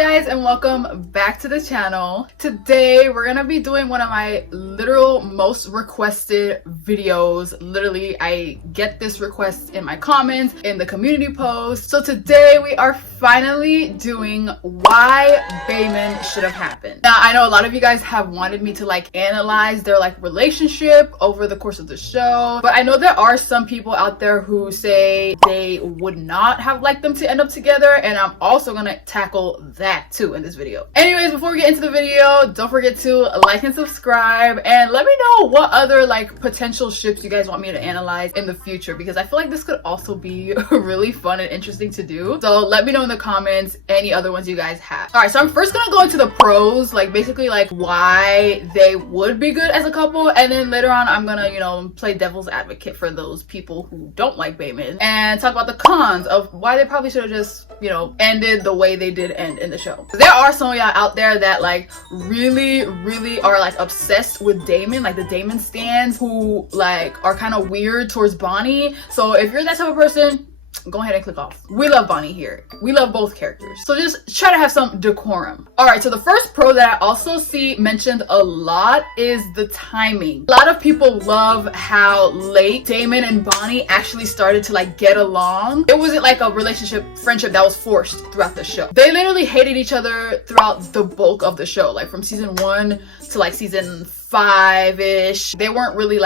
guys, and welcome back to the channel. Today we're gonna be doing one of my literal most requested videos. Literally, I get this request in my comments, in the community post. So today we are finally doing why Bamon should have happened. Now I know a lot of you guys have wanted me to analyze their relationship over the course of the show, but I know there are some people out there who say they would not have liked them to end up together, and I'm also gonna tackle that too in this video. Anyways, before we get into the video, don't forget to like and subscribe, and let me know what other potential ships you guys want me to analyze in the future, because I feel like this could also be really fun and interesting to do. So let me know in the comments any other ones you guys have. All right, so I'm first gonna go into the pros, basically why they would be good as a couple, and then later on I'm gonna play devil's advocate for those people who don't like Bamon and talk about the cons of why they probably should have just ended the way they did end in the show. There are some of y'all out there that really are obsessed with Damon, the Damon stans, who are kind of weird towards Bonnie. So if you're that type of person, go ahead and click off. We love Bonnie here. We love both characters. So just try to have some decorum. All right, so the first pro that I also see mentioned a lot is the timing. A lot of people love how late Damon and Bonnie actually started to get along. It wasn't a friendship that was forced throughout the show. They literally hated each other throughout the bulk of the show, from season 1 to season 5-ish. They weren't really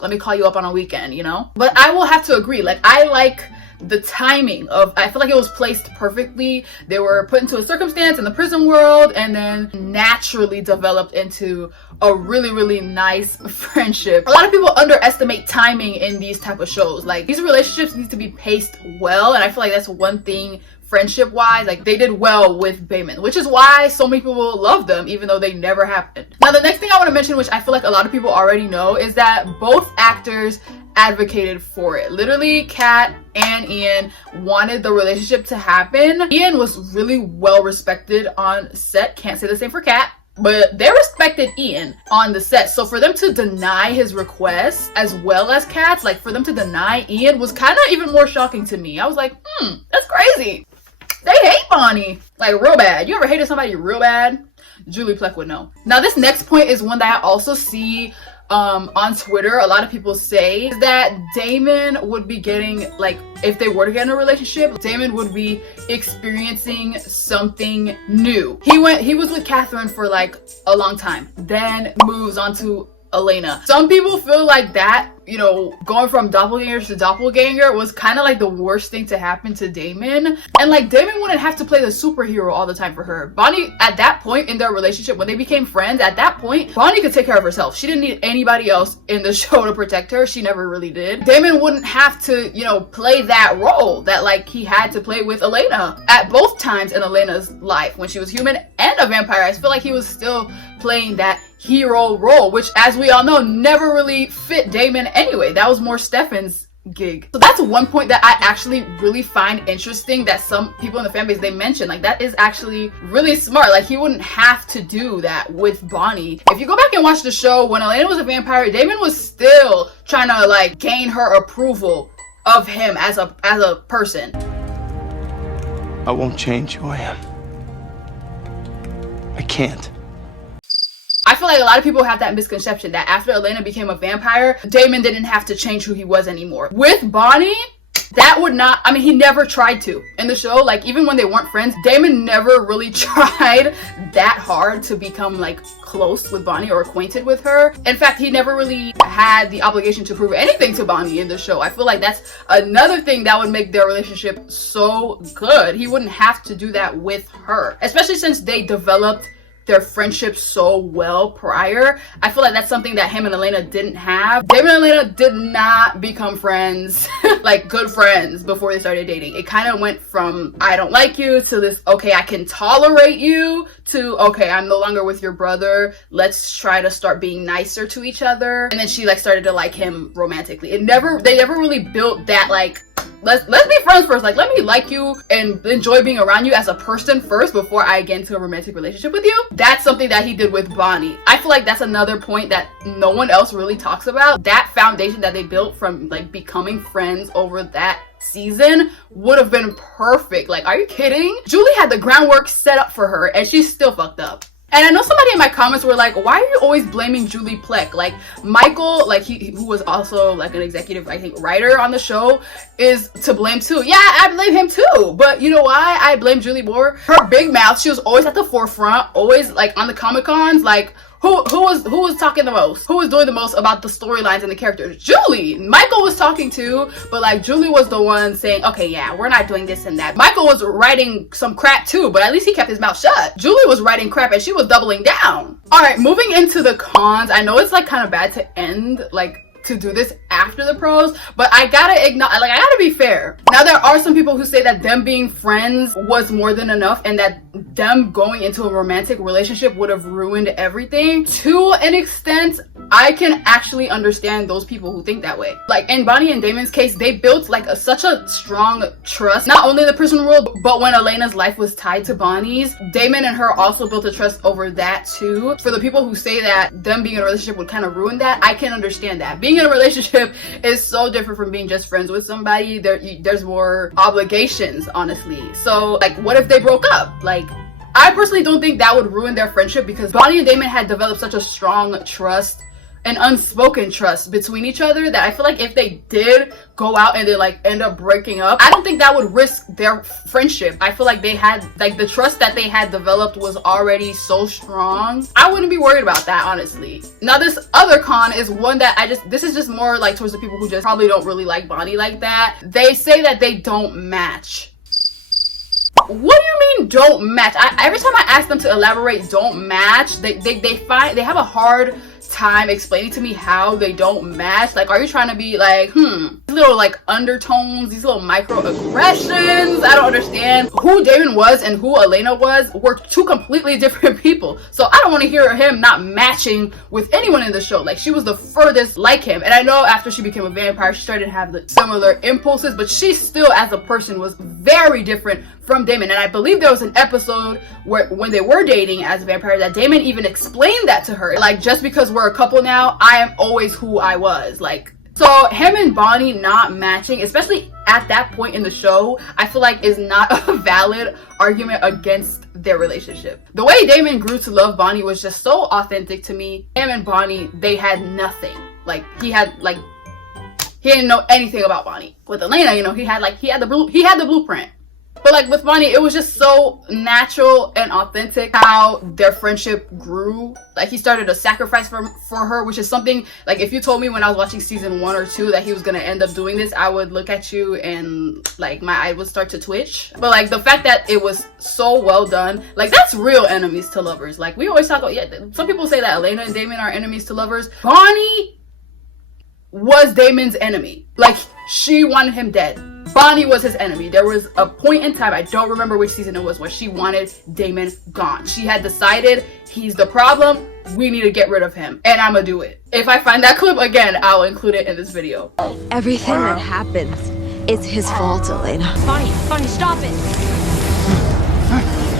let me call you up on a weekend, But I will have to agree, I like the timing of, I feel like it was placed perfectly. They were put into a circumstance in the prison world and then naturally developed into a really nice friendship. A lot of people underestimate timing in these type of shows. These relationships need to be paced well, and I feel like that's one thing friendship wise, they did well with Bamon, which is why so many people love them even though they never happened. Now the next thing I want to mention, which I feel like a lot of people already know, is that both actors advocated for it. Literally, Kat and Ian wanted the relationship to happen. Ian was really well respected on set. Can't say the same for Kat, but they respected Ian on the set. So for them to deny his request as well as Kat's, for them to deny Ian was kind of even more shocking to me. I was like, that's crazy. They hate Bonnie real bad. You ever hated somebody real bad? Julie Plec would know. Now this next point is one that I also see on Twitter. A lot of people say that Damon would be getting, if they were to get in a relationship, Damon would be experiencing something new. He was with Catherine for a long time, then moves on to Elena. Some people feel that, going from doppelganger to doppelganger was kind of the worst thing to happen to Damon. And Damon wouldn't have to play the superhero all the time for her. Bonnie, at that point in their relationship, when they became friends, at that point, Bonnie could take care of herself. She didn't need anybody else in the show to protect her. She never really did. Damon wouldn't have to, play that role that he had to play with Elena at both times in Elena's life, when she was human and a vampire. I feel like he was still playing that hero role, which, as we all know, never really fit Damon anyway. That was more Stefan's gig. So that's one point that I actually really find interesting, that some people in the fan base, they mention that is actually really smart. He wouldn't have to do that with Bonnie. If you go back and watch the show, when Elena was a vampire, Damon was still trying to gain her approval of him as a person. I won't change who I am. I can't. I feel like a lot of people have that misconception that after Elena became a vampire, Damon didn't have to change who he was anymore. With Bonnie, that would not, he never tried to. In the show, even when they weren't friends, Damon never really tried that hard to become close with Bonnie or acquainted with her. In fact, he never really had the obligation to prove anything to Bonnie in the show. I feel like that's another thing that would make their relationship so good. He wouldn't have to do that with her, especially since they developed their friendship so well prior. I feel like that's something that him and Elena didn't have. Damon and Elena did not become friends, good friends, before they started dating. It kind of went from, I don't like you, to this, okay, I can tolerate you, to, okay, I'm no longer with your brother, let's try to start being nicer to each other. And then she started to like him romantically. They never really built that let's be friends first. Let me like you and enjoy being around you as a person first before I get into a romantic relationship with you. That's something that he did with Bonnie. I feel like that's another point that no one else really talks about. That foundation that they built from becoming friends over that season would have been perfect. Like, are you kidding? Julie had the groundwork set up for her and she still fucked up. And I know somebody in my comments were like, why are you always blaming Julie Plec? Like, Michael, like who was also like an executive, I think, writer on the show, is to blame too. Yeah, I blame him too. But you know why I blame Julie more? Her big mouth, she was always at the forefront, always like on the Comic-Cons, like who was talking the most? Who was doing the most about the storylines and the characters? Julie. Michael was talking too, but like Julie was the one saying, okay, yeah, we're not doing this and that. Michael was writing some crap too, but at least he kept his mouth shut. Julie was writing crap and she was doubling down. All right, moving into the cons. I know it's like kind of bad to end like to do this after the pros, but I gotta acknowledge, like, I gotta be fair. Now, there are some people who say that them being friends was more than enough and that them going into a romantic relationship would have ruined everything. To an extent, I can actually understand those people who think that way. Like in Bonnie and Damon's case, they built like such a strong trust, not only in the prison world, but when Elena's life was tied to Bonnie's, Damon and her also built a trust over that too. For the people who say that them being in a relationship would kind of ruin that, I can understand that. Being in a relationship is so different from being just friends with somebody. There's more obligations, honestly. So like, what if they broke up? Like, I personally don't think that would ruin their friendship because Bonnie and Damon had developed such a strong trust, an unspoken trust between each other, that I feel like if they did go out and they like end up breaking up, I don't think that would risk their friendship. I feel like they had, like, the trust that they had developed was already so strong. I wouldn't be worried about that, honestly. Now, this other con is one that this is just more like towards the people who just probably don't really like Bonnie like that. They say that they don't match. What do you mean don't match? Every time I ask them to elaborate don't match, they have a hard time explaining to me how they don't match. Like, are you trying to be like, these little like undertones, these little microaggressions? I don't understand. Who Damon was and who Elena was were two completely different people. So I don't want to hear him not matching with anyone in the show. Like, she was the furthest like him. And I know after she became a vampire, she started to have the similar impulses, but she still as a person was very different from Damon. And I believe there was an episode where when they were dating as vampires that Damon even explained that to her. Like, just because we're a couple now, I am always who I was. Like, so him and Bonnie not matching, especially at that point in the show, I feel like is not a valid argument against their relationship. The way Damon grew to love Bonnie was just so authentic to me. Him and Bonnie, they had nothing. Like, he didn't know anything about Bonnie. With Elena, you know, he had the blueprint. But like with Bonnie, it was just so natural and authentic how their friendship grew. Like, he started to sacrifice for her, which is something, like, if you told me when I was watching season 1 or 2 that he was gonna end up doing this, I would look at you and like my eye would start to twitch. But like the fact that it was so well done, like, that's real enemies to lovers. Like, we always talk about, yeah, some people say that Elena and Damon are enemies to lovers. Bonnie was Damon's enemy. Like, she wanted him dead. Bonnie was his enemy. There was a point in time, I don't remember which season it was, where she wanted Damon gone. She had decided, he's the problem, we need to get rid of him, and I'm gonna do it. If I find that clip again, I'll include it in this video. Everything that happens is his fault, Elena. Bonnie, stop it.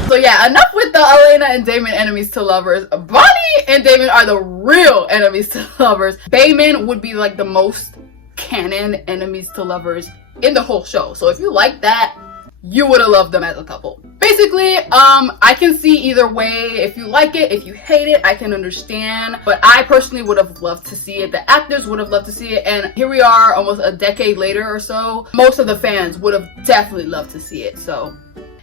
So yeah, enough with the Elena and Damon enemies to lovers. Bonnie and Damon are the real enemies to lovers. Bamon would be like the most canon enemies to lovers in the whole show. So if you like that, you would have loved them as a couple. Basically, I can see either way. If you like it, if you hate it, I can understand. But I personally would have loved to see it. The actors would have loved to see it. And here we are almost a decade later or so. Most of the fans would have definitely loved to see it. So,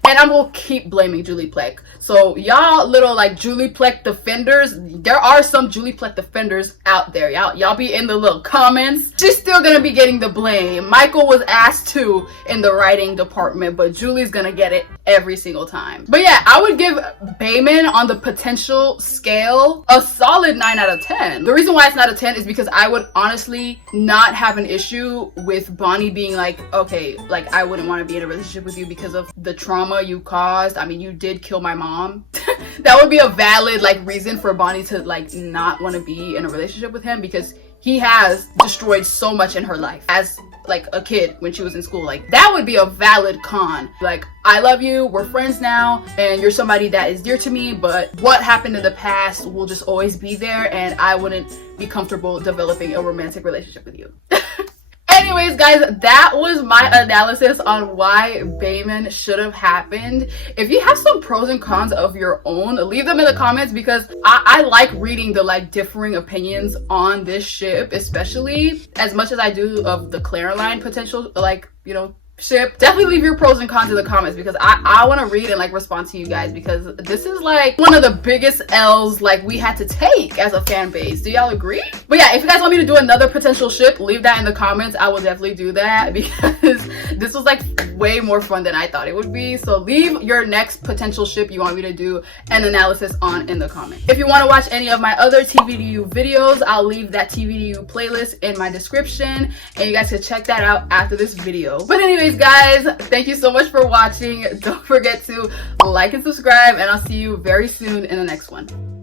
and I will keep blaming Julie Plec. So y'all little like Julie Plec defenders, there are some Julie Plec defenders out there. Y'all be in the little comments. She's still gonna be getting the blame. Michael was asked to in the writing department, but Julie's gonna get it every single time. But yeah, I would give Bamon on the potential scale a solid 9 out of 10. The reason why it's not a 10 is because I would honestly not have an issue with Bonnie being like, okay, like, I wouldn't want to be in a relationship with you because of the trauma you caused. I mean, you did kill my mom. That would be a valid like reason for Bonnie to like not want to be in a relationship with him, because he has destroyed so much in her life as like a kid when she was in school. Like, that would be a valid con. Like, I love you, we're friends now, and you're somebody that is dear to me, but what happened in the past will just always be there, and I wouldn't be comfortable developing a romantic relationship with you. anyways, guys, that was my analysis on why Bamon should have happened. If you have some pros and cons of your own, leave them in the comments, because I like reading the like differing opinions on this ship, especially as much as I do of the Caroline potential, like, you know, ship. Definitely leave your pros and cons in the comments, because I want to read and like respond to you guys, because this is like one of the biggest L's like we had to take as a fan base. Do y'all agree? But yeah, if you guys want me to do another potential ship, leave that in the comments. I will definitely do that, because this was like way more fun than I thought it would be. So leave your next potential ship you want me to do an analysis on in the comments. If you want to watch any of my other TVDU videos, I'll leave that TVDU playlist in my description, and you guys can check that out after this video. But anyways, guys, thank you so much for watching. Don't forget to like and subscribe, and I'll see you very soon in the next one.